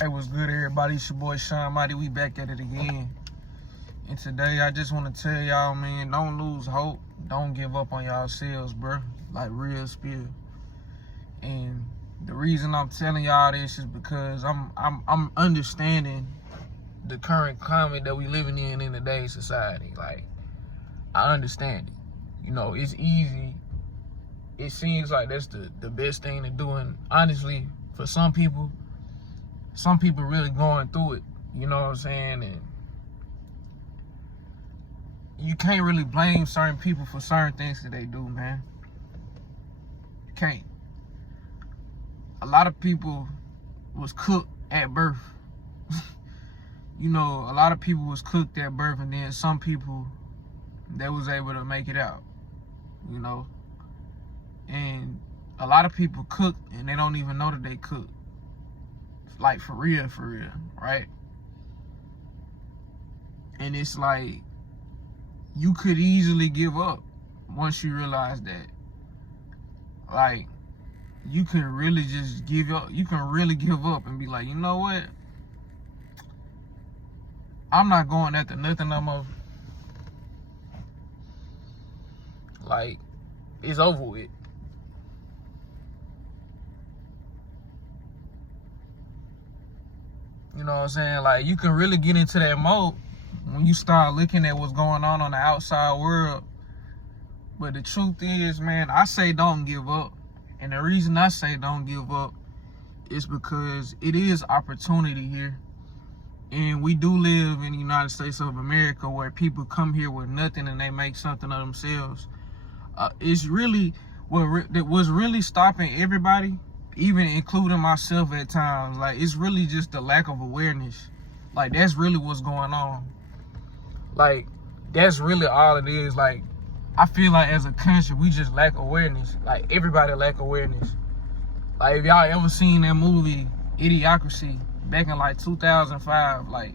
Hey, what's good, everybody? It's your boy Sean Mighty. We back at it again. And today, I just want to tell y'all, man, don't lose hope. Don't give up on yourselves, bro. Like, real spill. And the reason I'm telling y'all this is because I'm understanding the current climate that we living in today's society. Like, I understand it. You know, it's easy. It seems like that's the best thing to do. And honestly, for some people really going through it, you know what I'm saying? And you can't really blame certain people for certain things that they do, man. You can't. A lot of people was cooked at birth. You know, a lot of people was cooked at birth, and then some people, they was able to make it out, you know? And a lot of people cook, and they don't even know that they cook. Like, for real, right? And it's like, you could easily give up once you realize that. Like, you can really just give up. You can really give up and be like, you know what? I'm not going after nothing no more. Like, it's over with. You know what I'm saying? Like, you can really get into that mode when you start looking at what's going on the outside world. But the truth is, man, I say don't give up. And the reason I say don't give up is because it is opportunity here. And we do live in the United States of America, where people come here with nothing and they make something of themselves. It's really what's really stopping everybody, even including myself at times. Like, it's really just the lack of awareness. Like, that's really what's going on. Like, that's really all it is. Like, I feel like as a country, we just lack awareness. Like, everybody lack awareness. Like, if y'all ever seen that movie, Idiocracy, back in like 2005, like,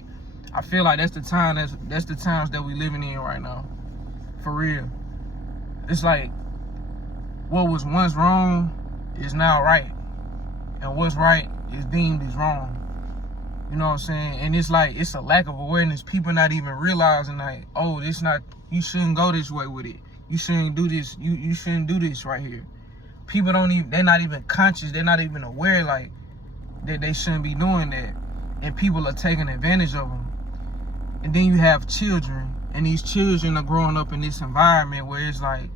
I feel like that's the times that we living in right now. For real. It's like, what was once wrong is now right. And what's right is deemed as wrong. You know what I'm saying? And it's like, it's a lack of awareness. People not even realizing, like, oh, you shouldn't go this way with it. You shouldn't do this. You shouldn't do this right here. People they're not even conscious. They're not even aware, like, that they shouldn't be doing that. And people are taking advantage of them. And then you have children. And these children are growing up in this environment where it's like,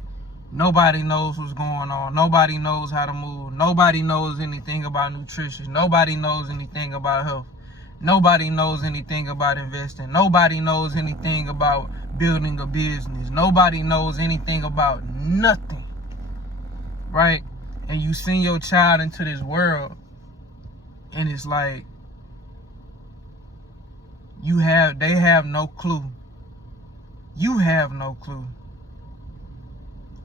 nobody knows what's going on. Nobody knows how to move. Nobody knows anything about nutrition. Nobody knows anything about health. Nobody knows anything about investing. Nobody knows anything about building a business. Nobody knows anything about nothing, right? And you send your child into this world, and it's like, they have no clue. You have no clue.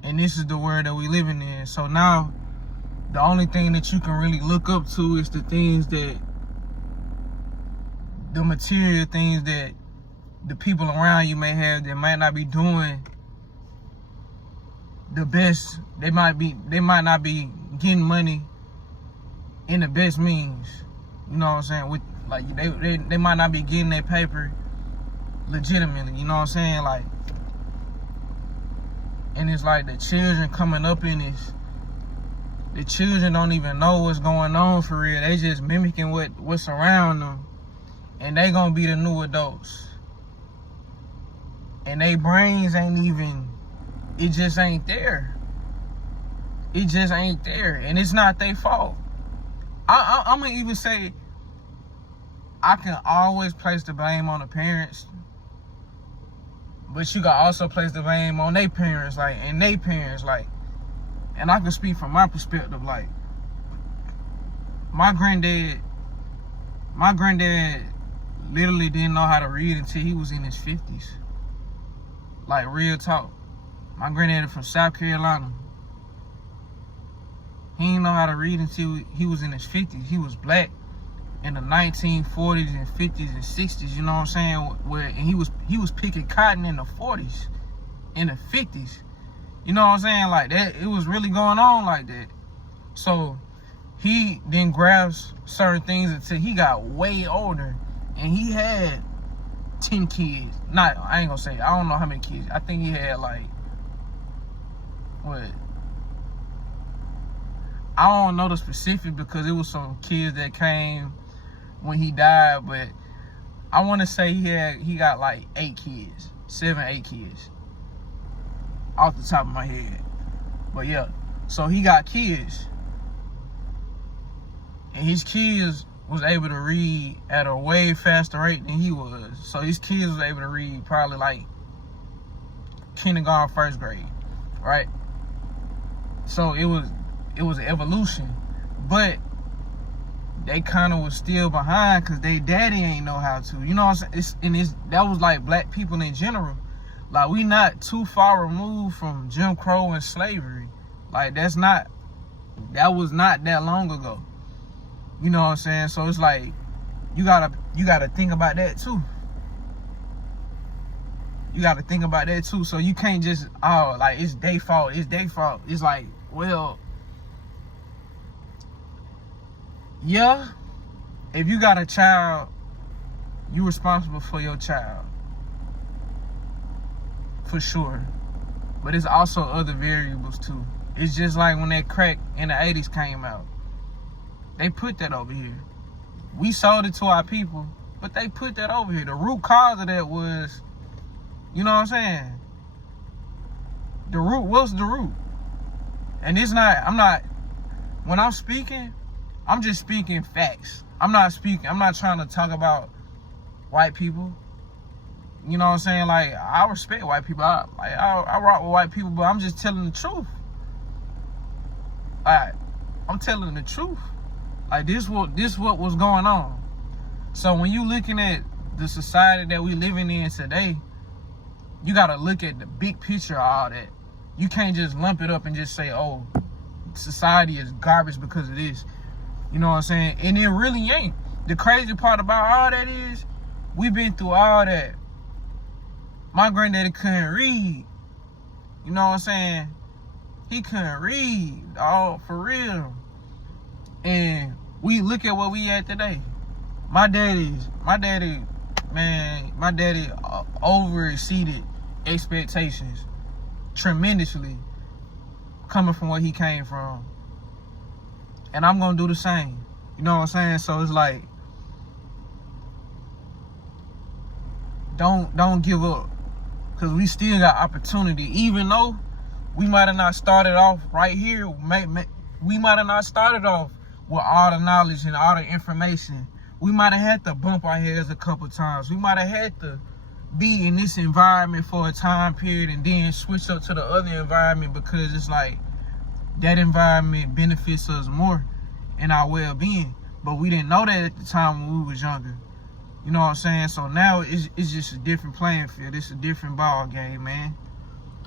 And this is the world that we living in. So now, the only thing that you can really look up to is the material things that the people around you may have that might not be doing the best. They might not be getting money in the best means. You know what I'm saying? With, like, they might not be getting their paper legitimately. You know what I'm saying? Like, and it's like the children coming up in this, the children don't even know what's going on for real. They just mimicking what's around them. And they gonna be the new adults. And they brains ain't even, it just ain't there. It just ain't there. And it's not their fault. I'm gonna even say, I can always place the blame on the parents. But you can also place the blame on their parents, like, and their parents, like. And I can speak from my perspective, like, my granddad literally didn't know how to read until he was in his 50s. Like, real talk. My granddad from South Carolina. He didn't know how to read until he was in his 50s. He was black in the 1940s and 50s and 60s, you know what I'm saying? And he was picking cotton in the 40s, in the 50s. You know what I'm saying? Like that, it was really going on like that. So he didn't grasp certain things until he got way older, and he had 10 kids. I ain't gonna say, I don't know how many kids. I think he had like, what? I don't know the specific because it was some kids that came when he died, but I want to say he got like 8 kids, 7, 8 kids, off the top of my head. But yeah, so he got kids, and his kids was able to read at a way faster rate than he was. So his kids was able to read probably like kindergarten, first grade, right? So it was an evolution, but they kind of was still behind because they daddy ain't know how to. You know what I'm saying? That was like black people in general. Like, we not too far removed from Jim Crow and slavery. Like, that was not that long ago. You know what I'm saying? So it's like, you gotta think about that too. You gotta think about that too. So you can't just, oh, like, it's their fault. It's like, well, yeah, if you got a child, you responsible for your child, for sure. But it's also other variables too. It's just like when that crack in the 80s came out. They put that over here. We sold it to our people, but they put that over here. The root cause of that was, you know what I'm saying? The root, what's the root? And when I'm speaking, I'm just speaking facts. I'm not trying to talk about white people. You know what I'm saying? Like, I respect white people. I rock with white people, but I'm just telling the truth. I'm telling the truth. Like, this what was going on. So when you looking at the society that we living in today, you gotta look at the big picture of all that. You can't just lump it up and just say, oh, society is garbage because of this. You know what I'm saying? And it really ain't. The crazy part about all that is, we've been through all that. My granddaddy couldn't read. You know what I'm saying? He couldn't read, dog, for real. And we look at what we at today. My daddy over exceeded expectations tremendously, coming from where he came from. And I'm gonna do the same. You know what I'm saying? So it's like, don't give up, because we still got opportunity. Even though we might have not started off right here, we might have not started off with all the knowledge and all the information. We might have had to bump our heads a couple times. We might have had to be in this environment for a time period and then switch up to the other environment, because it's like that environment benefits us more in our well-being. But we didn't know that at the time when we was younger. You know what I'm saying? So now it's just a different playing field. It's a different ball game, man.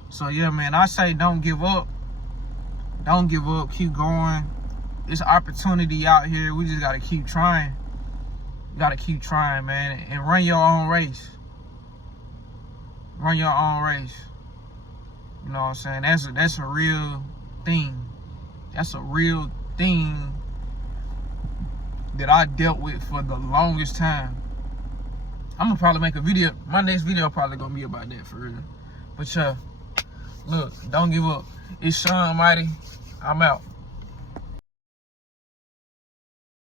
So yeah, man, I say don't give up. Don't give up. Keep going. There's opportunity out here. We just gotta keep trying. You gotta keep trying, man, and run your own race. Run your own race. You know what I'm saying? That's a real thing. That's a real thing that I dealt with for the longest time. I'm gonna probably make a video. My next video probably gonna be about that, for real. But yeah, look, don't give up. It's Sean Mighty. I'm out.